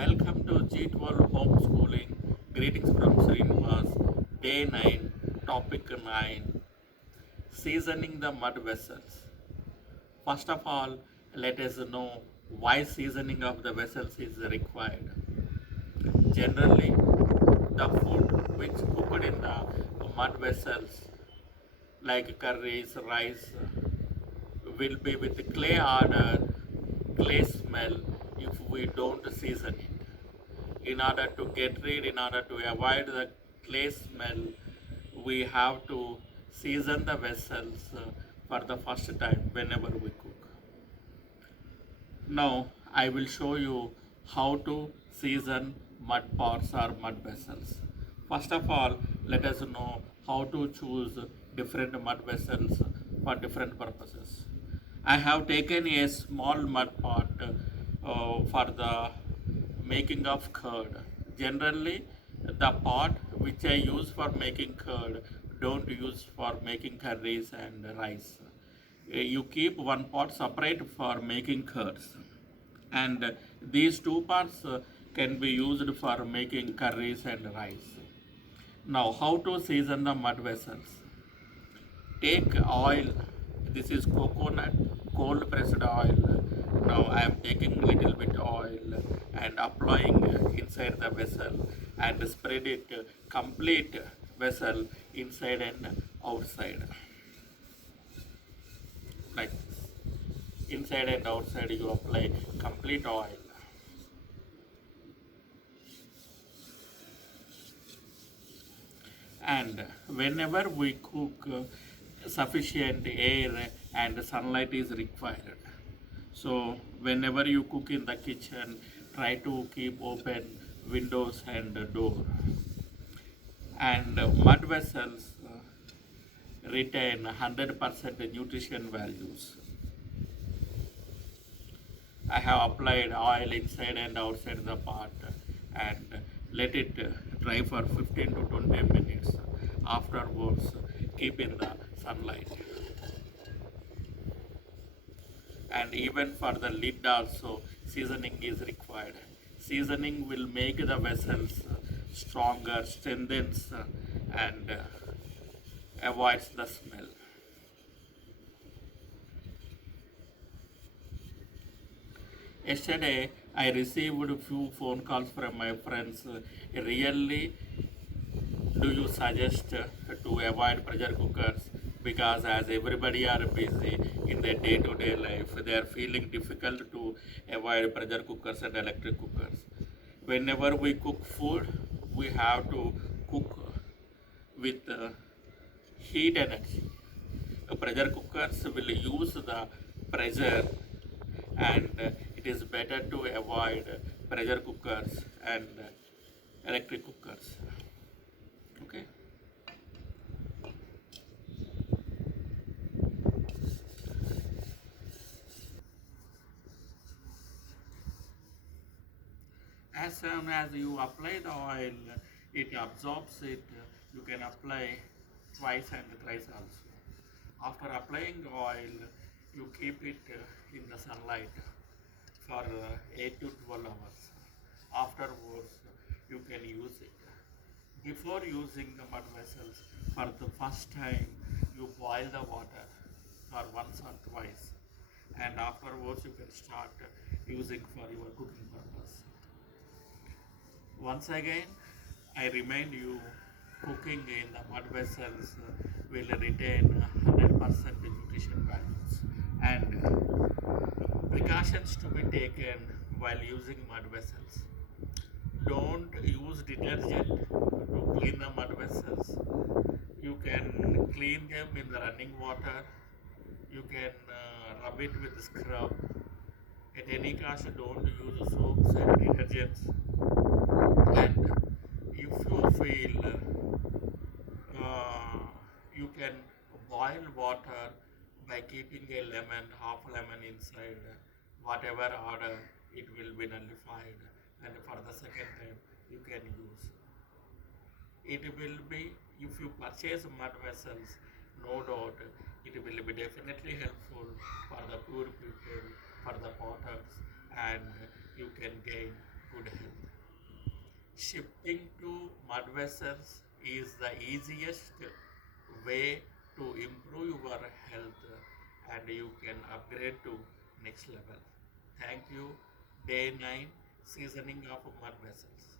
Welcome to G12 Homeschooling. Greetings from Srinivas. Day 9, Topic 9, Seasoning the Mud Vessels. First of all, let us know why seasoning of the vessels is required. Generally, the food which cooked in the mud vessels like curries, rice, will be with clay odor, clay smell if we don't season it. In order to avoid the clay smell, we have to season the vessels for the first time whenever we cook. Now I will show you how to season mud pots or mud vessels. First of all, let us know how to choose different mud vessels for different purposes. I have taken a small mud pot for the making of curd. Generally, the pot which I use for making curd don't use for making curries and rice. You keep one pot separate for making curds, and these two pots can be used for making curries and rice. Now, how to season the mud vessels? Take oil. This is coconut cold pressed oil. Now I am taking little bit oil and applying inside the vessel and spread it complete vessel inside and outside, like this. Inside and outside you apply complete oil. And whenever we cook, sufficient air and sunlight is required. So whenever you cook in the kitchen, try to keep open windows and door. And mud vessels retain 100% nutrition values. I have applied oil inside and outside the pot and let it dry for 15 to 20 minutes. Afterwards, keep in the sunlight. And even for the lid also, seasoning is required. Seasoning will make the vessels stronger, strengthens, and avoids the smell. Yesterday, I received a few phone calls from my friends. Really, do you suggest to avoid pressure cookers? Because as everybody are busy in their day-to-day life, they are feeling difficult to avoid pressure cookers and electric cookers. Whenever we cook food, we have to cook with heat energy. Pressure cookers will use the pressure, and it is better to avoid pressure cookers and electric cookers. Okay. As soon as you apply the oil, it absorbs it. You can apply twice and thrice also. After applying the oil, you keep it in the sunlight for 8 to 12 hours. Afterwards, you can use it. Before using the mud vessels, for the first time, you boil the water for once or twice, and afterwards you can start using for your cooking purpose. Once again, I remind you, cooking in the mud vessels will retain 100% nutrition values, and precautions to be taken while using mud vessels. Don't use detergent to clean the mud vessels. You can clean them in the running water. You can rub it with scrub. At any cost, don't use soaps and detergents. And if you feel uh, you can boil water by keeping a lemon, half lemon inside, whatever order, it will be nullified, and for the second time you can use. It will be, if you purchase mud vessels, no doubt it will be definitely helpful for the poor people, for the potters, and you can gain good health. Shifting to mud vessels is the easiest way to improve your health and you can upgrade to next level. Thank you. Day 9 seasoning of mud vessels.